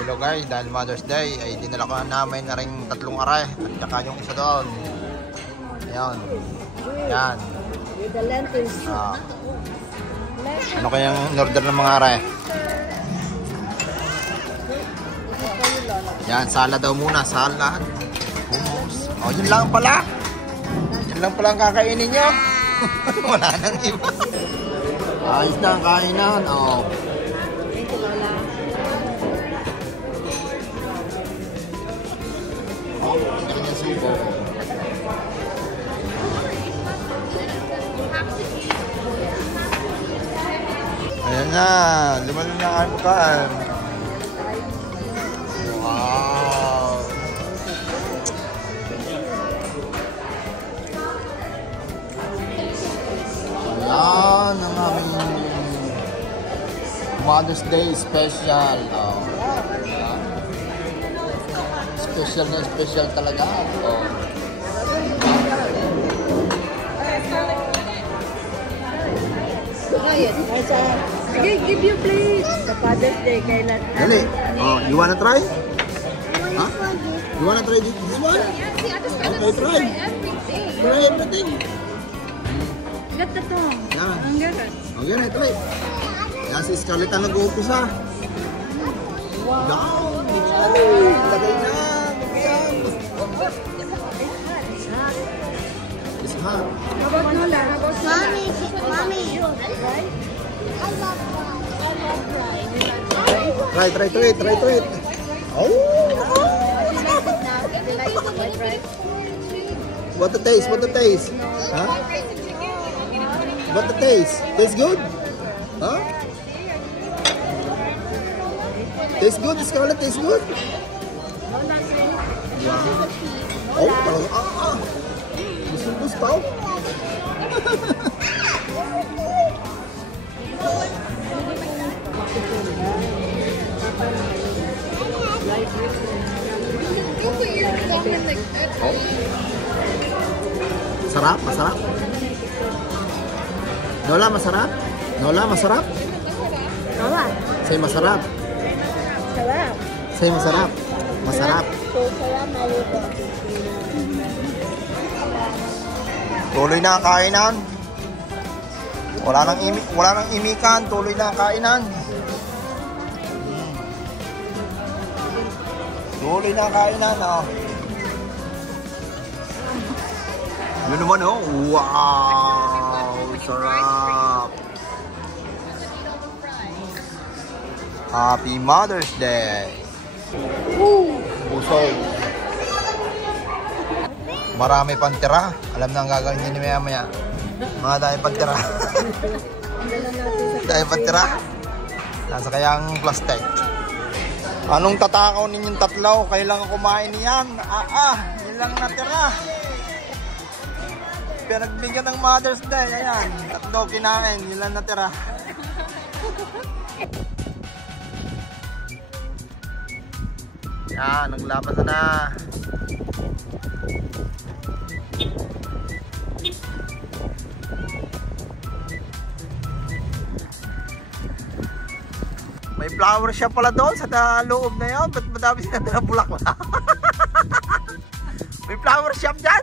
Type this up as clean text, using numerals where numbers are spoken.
Hello guys, dahil Mother's Day ay dinala ko namin na rin 3 aray at saka yung isa doon. Ayan. Ayan. With the lentils. Ano kayang in-order ng mga aray? Yan, salad daw muna. Salad. Hummus. O, yun lang pala. Yun lang pala ang kakainin nyo. Wala nang iba. Ayos na ang kainan. O. Kanyang subo. Ayan na. Lumalim na ang bukaan. Wow. Ayan ang aming Mother's Day special. Oh. Special na special talaga. Oh. Okay, give you please. Sa Father's Day, kailan? Dali. Oh, you wanna try? Huh? You wanna try this one? See, I just Okay, try. everything. Try everything. Get the tongue. Yan. Ang gagat. Okay na, try. Yan si Scarlett ang nag-uumpisa. Down. Lagay na. Yan. It's hot. How about Nola? How about Nola? Mommy. I love rice. Try to it. Oh. What the taste? Huh? What the taste? Tastes good? Huh? Tastes good? Scarlett, tastes good? Wow. Oh, talaga. Gusto. Don't put your thumb in like that. Oh. Masarap. Nola, masarap? Nola. Say masarap. Sarap. Say masarap. Masarap. Tuloy na ang kainan. Wala nang imikan, tuloy na ang kainan. Tuloy na ang kainan, oh. Yun naman, oh. Wow! Sarap! Happy Mother's Day! Busog! Marami pang tira. Alam na ang gagawin niya ni maya-maya. Mga dahil pang tira. Dahil pang tira. Nasa kayang plastic. Anong tatakaw ninyong tatlaw? Kailangan kumain niyan. Yun lang natira. Pinagbigyan ng Mother's Day. Ayan, tatlo kinain. Yun lang natira. Yan, naglaban na. May flower shop pala doon sa loob na yun. Ba't madami sila na bulaklak? May flower shop dyan.